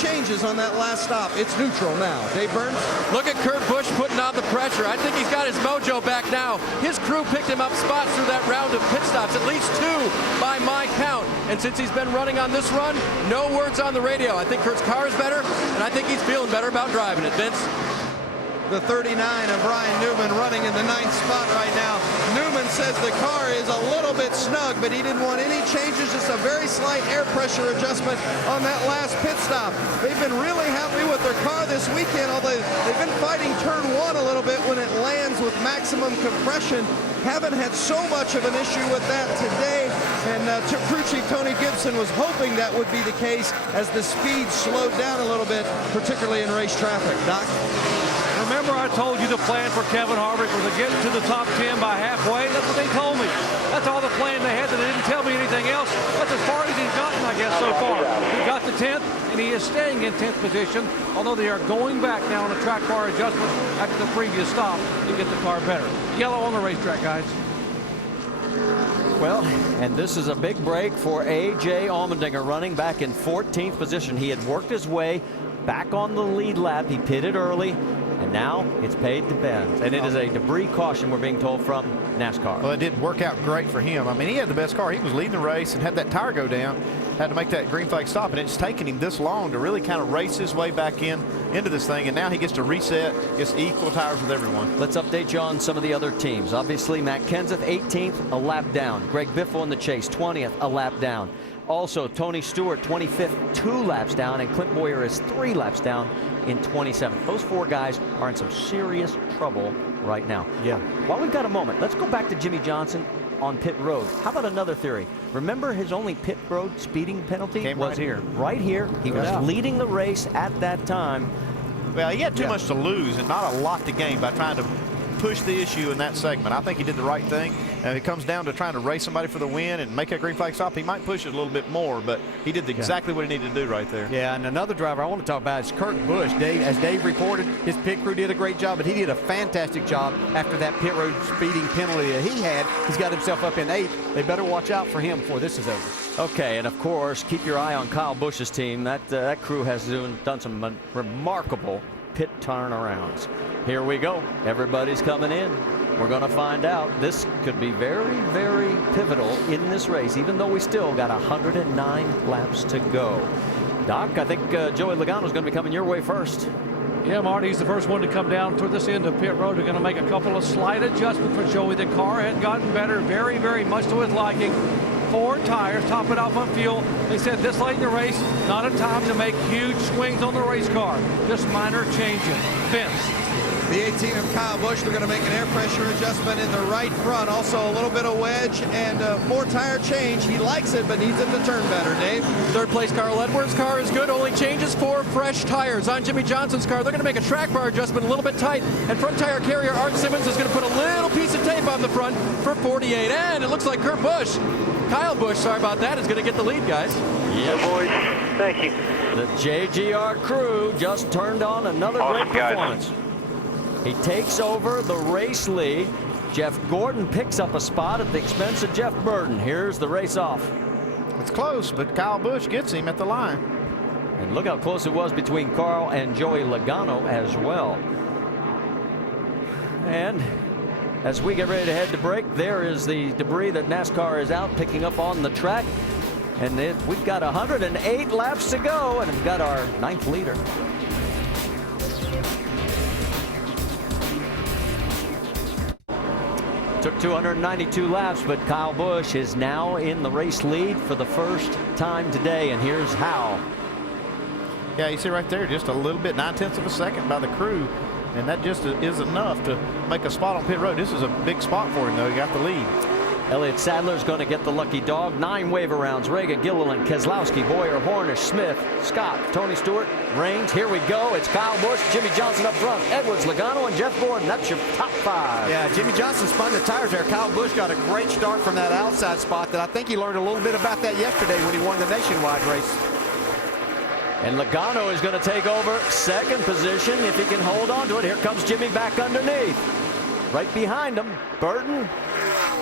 changes on that last stop. It's neutral now. Dave Burns? Look at Kurt Busch putting on the pressure. I think he's got his mojo back now. His crew picked him up spots through that round of pit stops, at least 2 by my count. And since he's been running on this run, no words on the radio. I think Kurt's car is better, and I think he's feeling better about driving it. Vince? The 39 of Ryan Newman running in the 9th spot right now. Newman says the car is a little bit snug, but he didn't want any changes, just a very slight air pressure adjustment on that last pit stop. They've been really happy with their car this weekend, although they've been fighting turn 1 a little bit when it lands with maximum compression. Haven't had so much of an issue with that today, and crew chief Tony Gibson was hoping that would be the case as the speed slowed down a little bit, particularly in race traffic. Doc? Remember, I told you the plan for Kevin Harvick was to get to the top 10 by halfway. That's what they told me. That's all the plan they had. They didn't tell me anything else. That's as far as he's gotten, I guess, so far. He got to 10th, and he is staying in 10th position, although they are going back now on a track bar adjustment after the previous stop to get the car better. Yellow on the racetrack, guys. Well, and this is a big break for A.J. Allmendinger, running back in 14th position. He had worked his way back on the lead lap. He pitted early, and now it's paid dividends. And it is a debris caution, we're being told, from NASCAR. Well, it didn't work out great for him. I mean, he had the best car. He was leading the race and had that tire go down, had to make that green flag stop, and it's taken him this long to really kind of race his way back into this thing, and now he gets to reset, gets equal tires with everyone. Let's update you on some of the other teams. Obviously, Matt Kenseth, 18th, a lap down. Greg Biffle in the chase, 20th, a lap down. Also, Tony Stewart, 25th, 2 laps down, and Clint Boyer is 3 laps down in 27th. Those 4 guys are in some serious trouble right now. Yeah. While we've got a moment, let's go back to Jimmy Johnson on pit road. How about another theory? Remember, his only pit road speeding penalty came was right here. Right here. He was leading the race at that time. Well, he had too much to lose and not a lot to gain by trying to push the issue in that segment. I think he did the right thing. And if it comes down to trying to race somebody for the win and make a green flag stop, he might push it a little bit more, but he did exactly what he needed to do right there. Yeah, and another driver I want to talk about is Kurt Busch. As Dave reported, his pit crew did a great job, but he did a fantastic job after that pit road speeding penalty that he had. He's got himself up in 8th. They better watch out for him before this is over. Okay, and of course, keep your eye on Kyle Busch's team. That crew has done some remarkable pit turnarounds. Here we go. Everybody's coming in. We're going to find out. This could be very, very pivotal in this race, even though we still got 109 laps to go. Doc, I think Joey Logano is going to be coming your way first. Yeah, Marty, he's the first one to come down toward this end of pit road. They're going to make a couple of slight adjustments for Joey. The car had gotten better, very, very much to his liking. 4 tires, top it off on fuel. They said this late in the race, not a time to make huge swings on the race car. Just minor changes. Vince. The 18 of Kyle Busch, they're going to make an air pressure adjustment in the right front. Also a little bit of wedge and a 4-tire change. He likes it, but needs it to turn better. Dave? 3rd place Carl Edwards' car is good. Only changes 4 fresh tires. On Jimmy Johnson's car, they're going to make a track bar adjustment a little bit tight. And front tire carrier Art Simmons is going to put a little piece of tape on the front for 48. And it looks like Kyle Busch, sorry about that, is going to get the lead, guys. Yeah, boys. Thank you. The JGR crew just turned on another great performance. Guys. He takes over the race lead. Jeff Gordon picks up a spot at the expense of Jeff Burton. Here's the race off. It's close, but Kyle Busch gets him at the line. And look how close it was between Carl and Joey Logano as well. And as we get ready to head to break, there is the debris that NASCAR is out picking up on the track. And we've got 108 laps to go, and we've got our 9th leader. Took 292 laps, but Kyle Busch is now in the race lead for the first time today, and here's how. Yeah, you see right there, just a little bit, 9/10 of a second by the crew, and that just is enough to make a spot on pit road. This is a big spot for him, though. He got the lead. Elliott Sadler's going to get the lucky dog. 9 waiver rounds. Raga, Gilliland, Keselowski, Boyer, Hornish, Smith, Scott, Tony Stewart, Raines. Here we go. It's Kyle Busch, Jimmy Johnson up front, Edwards, Logano, and Jeff Gordon. That's your top 5. Yeah, Jimmy Johnson spun the tires there. Kyle Busch got a great start from that outside spot that I think he learned a little bit about that yesterday when he won the nationwide race. And Logano is going to take over 2nd position if he can hold on to it. Here comes Jimmy back underneath. Right behind him, Burton.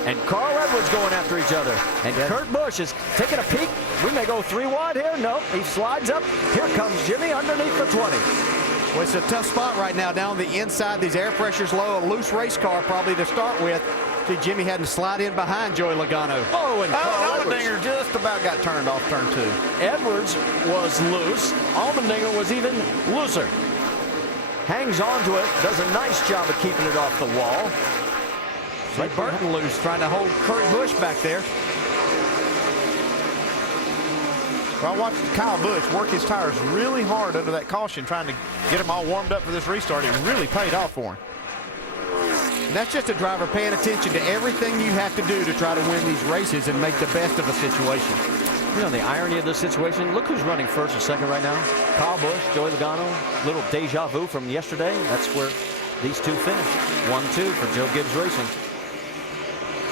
and Carl Edwards going after each other. And Kurt Busch is taking a peek. We may go 3 wide here. Nope, he slides up. Here comes Jimmy underneath the 20. Well, it's a tough spot right now down the inside. These air pressure's low. A loose race car probably to start with. See, Jimmy had to slide in behind Joey Logano. Oh, and Carl Edwards Allmendinger just about got turned off turn 2. Edwards was loose. Allmendinger was even looser. Hangs on to it. Does a nice job of keeping it off the wall. Ray Burton loose, trying to hold Kurt Busch back there. Well, I watched Kyle Busch work his tires really hard under that caution, trying to get them all warmed up for this restart. It really paid off for him. And that's just a driver paying attention to everything you have to do to try to win these races and make the best of a situation. You know, the irony of this situation, look who's running first and second right now. Kyle Busch, Joey Logano, little deja vu from yesterday. That's where these two finished. 1-2 for Joe Gibbs Racing.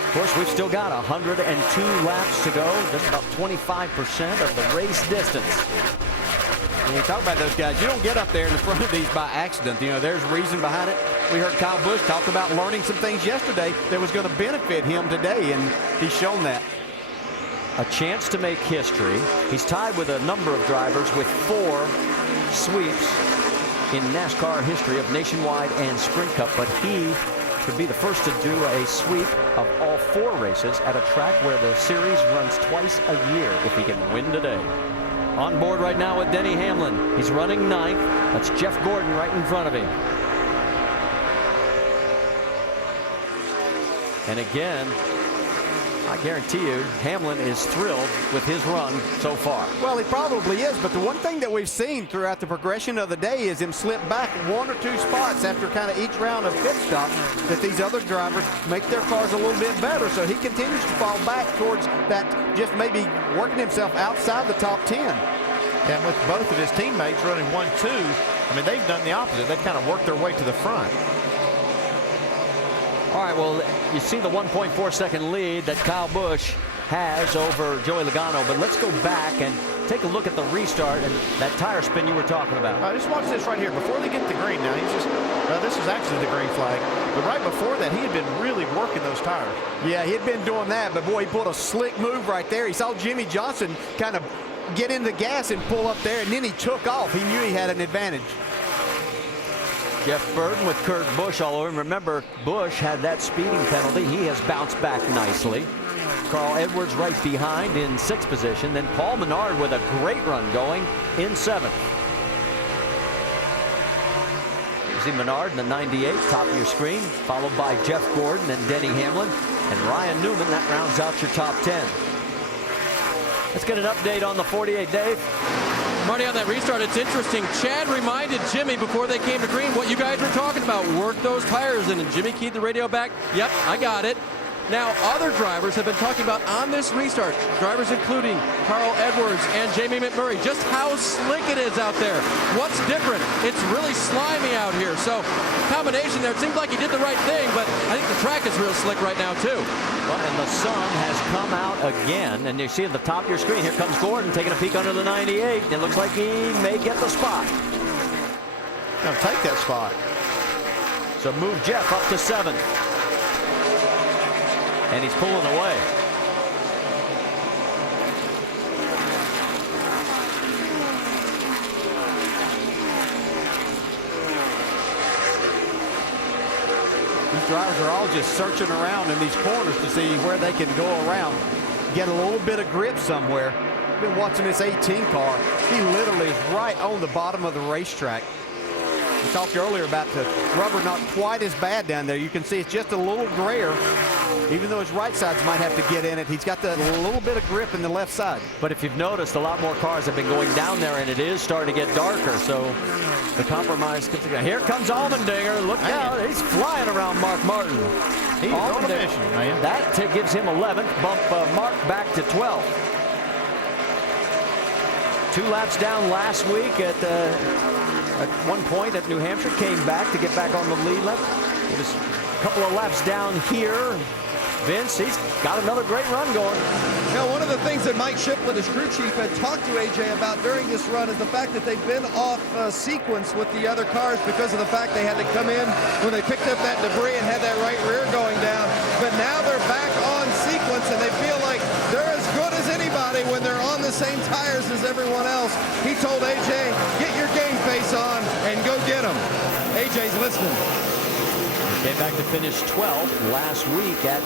Of course, we've still got 102 laps to go. Just about 25% of the race distance. When you talk about those guys, you don't get up there in the front of these by accident. You know, there's reason behind it. We heard Kyle Busch talk about learning some things yesterday that was going to benefit him today, and he's shown that. A chance to make history. He's tied with a number of drivers with 4 sweeps in NASCAR history of Nationwide and Sprint Cup, but he could be the first to do a sweep of all 4 races at a track where the series runs twice a year if he can win today. On board right now with Denny Hamlin. He's running 9th. That's Jeff Gordon right in front of him. And again, I guarantee you, Hamlin is thrilled with his run so far. Well, he probably is, but the one thing that we've seen throughout the progression of the day is him slip back 1 or 2 spots after kind of each round of pit stop, that these other drivers make their cars a little bit better. So he continues to fall back towards that, just maybe working himself outside the top 10. And with both of his teammates running 1-2, I mean, they've done the opposite. They've kind of worked their way to the front. All right, well, you see the 1.4 second lead that Kyle Busch has over Joey Logano, but let's go back and take a look at the restart and that tire spin you were talking about. Just watch this right here. Before they get the green now, he's just, this is actually the green flag, but right before that, he had been really working those tires. Yeah, he had been doing that, but boy, he pulled a slick move right there. He saw Jimmy Johnson kind of get in the gas and pull up there, and then he took off. He knew he had an advantage. Jeff Burton with Kurt Busch all over him. Remember, Busch had that speeding penalty. He has bounced back nicely. Carl Edwards right behind in 6th position. Then Paul Menard with a great run going in 7th. You see Menard in the 98, top of your screen, followed by Jeff Gordon and Denny Hamlin. And Ryan Newman, that rounds out your top 10. Let's get an update on the 48, Dave. Marty, on that restart, it's interesting. Chad reminded Jimmy before they came to green what you guys were talking about. Work those tires in, and Jimmy keyed the radio back. Yep, I got it. Now, other drivers have been talking about on this restart, drivers including Carl Edwards and Jamie McMurray, just how slick it is out there. What's different? It's really slimy out here. So, combination there. It seems like he did the right thing, but I think the track is real slick right now, too. Well, and the sun has come out again, and you see at the top of your screen, here comes Gordon taking a peek under the 98. It looks like he may get the spot. Now take that spot. So move Jeff up to 7th. And he's pulling away. These drivers are all just searching around in these corners to see where they can go around, get a little bit of grip somewhere. Been watching this 18 car. He literally is right on the bottom of the racetrack. We talked earlier about the rubber not quite as bad down there. You can see it's just a little grayer. Even though his right sides might have to get in it, he's got that little bit of grip in the left side. But if you've noticed, a lot more cars have been going down there, and it is starting to get darker. So the compromise comes again. Here comes Allmendinger. Look out. He's flying around Mark Martin. He's on a mission, man. That gives him 11th. Bump Mark back to 12th. 2 laps down last week at one point at New Hampshire. Came back to get back on the lead lap. It was a couple of laps down here. Vince, he's got another great run going. Now, one of the things that Mike Shiplett, his crew chief, had talked to AJ about during this run is the fact that they've been off sequence with the other cars because of the fact they had to come in when they picked up that debris and had that right rear going down. but now they're back on sequence, and they feel like they're as good as anybody when they're on the same tires as everyone else. He told AJ, get your game face on and go get them. AJ's listening. Came back to finish 12th last week at